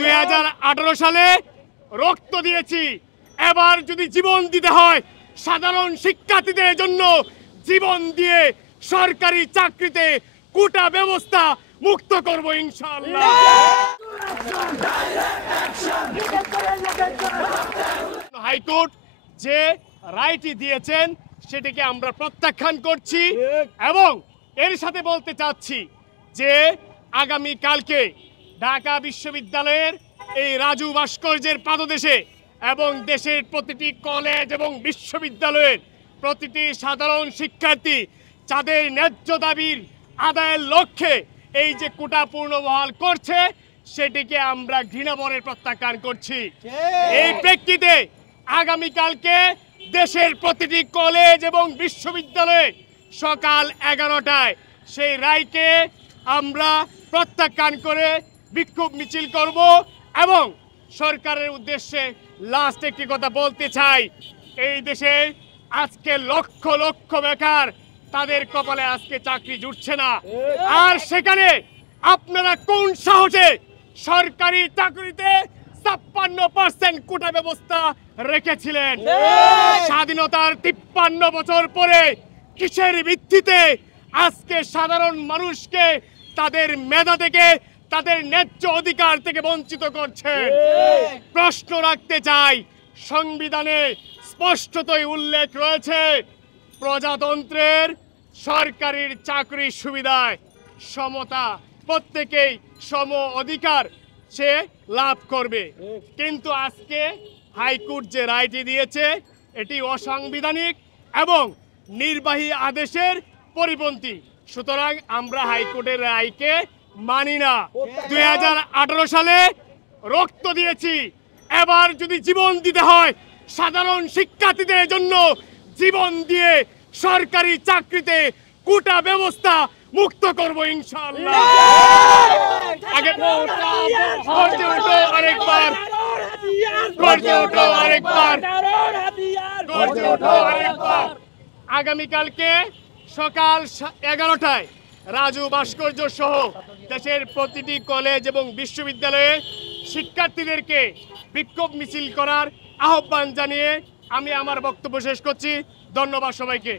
2018 সালে রক্ত দিয়েছি, এবার যদি জীবন দিতে হয় সাধারণ শিক্ষার্থীদের জন্য জীবন দিয়ে সরকারি চাকরিতে কোটা ব্যবস্থা মুক্ত করব ইনশাআল্লাহ। হাইকোর্ট যে রায়টি দিয়েছেন সেটিকে আমরা প্রত্যাখ্যান করছি এবং এর সাথে বলতে চাচ্ছি যে আগামী কালকে ঢাকা বিশ্ববিদ্যালয়ের এই রাজু ভাস্কর্যের পাদদেশে এবং দেশের প্রতিটি কলেজ এবং বিশ্ববিদ্যালয়ের প্রতিটি সাধারণ শিক্ষার্থী যাদের ন্যায্য দাবির আদায়ের লক্ষ্যে এই যে কোটা পূর্ণবহাল করছে সেটিকে আমরা ঘৃণাভরে প্রত্যাখ্যান করছি। এই প্রেক্ষিতে আগামীকালকে দেশের প্রতিটি কলেজ এবং বিশ্ববিদ্যালয়ে সকাল 11টায় সেই রায়কে আমরা প্রত্যাখ্যান করে বিক্ষোভ মিছিল করব এবং সরকারের উদ্দেশ্যে লাস্ট একটি কথা বলতে চাই, এই দেশে আজকে লক্ষ লক্ষ বেকার, তাদের কপালে আজকে চাকরি জুটছে না। আর সেখানে আপনারা কোন সাহসে সরকারি চাকরিতে 56% কোটা ব্যবস্থা রেখেছিলেন? স্বাধীনতার 53 বছর পরে কিসের ভিত্তিতে আজকে সাধারণ মানুষকে তাদের মেধা থেকে তাদের ন্যায্য অধিকার থেকে বঞ্চিত করছেন? প্রশ্ন রাখতে চাই, সংবিধানে স্পষ্টতই উল্লেখ রয়েছে প্রজাতন্ত্রের সরকারির চাকরির সুবিধায় সমতা, প্রত্যেকেই সম অধিকার সে লাভ করবে। কিন্তু আজকে হাইকোর্ট যে রায়টি দিয়েছে এটি অসাংবিধানিক এবং নির্বাহী আদেশের পরিপন্থী, সুতরাং আমরা হাইকোর্টের রায়কে মানি না। 2018 সালে রক্ত দিয়েছি, এবার যদি জীবন দিতে হয় সাধারণ শিক্ষার্থীদের জন্য জীবন দিয়ে সরকারি চাকরিতে কোটা ব্যবস্থা মুক্ত করব ইনশাআল্লাহ। আগে আগামীকালকে সকাল 11টায় রাজু ভাস্কর্য সহ দেশের প্রতিটি কলেজ এবং বিশ্ববিদ্যালয়ে শিক্ষার্থীদেরকে বিক্ষোভ মিছিল করার আহ্বান জানিয়ে আমি আমার বক্তব্য শেষ করছি। ধন্যবাদ সবাইকে।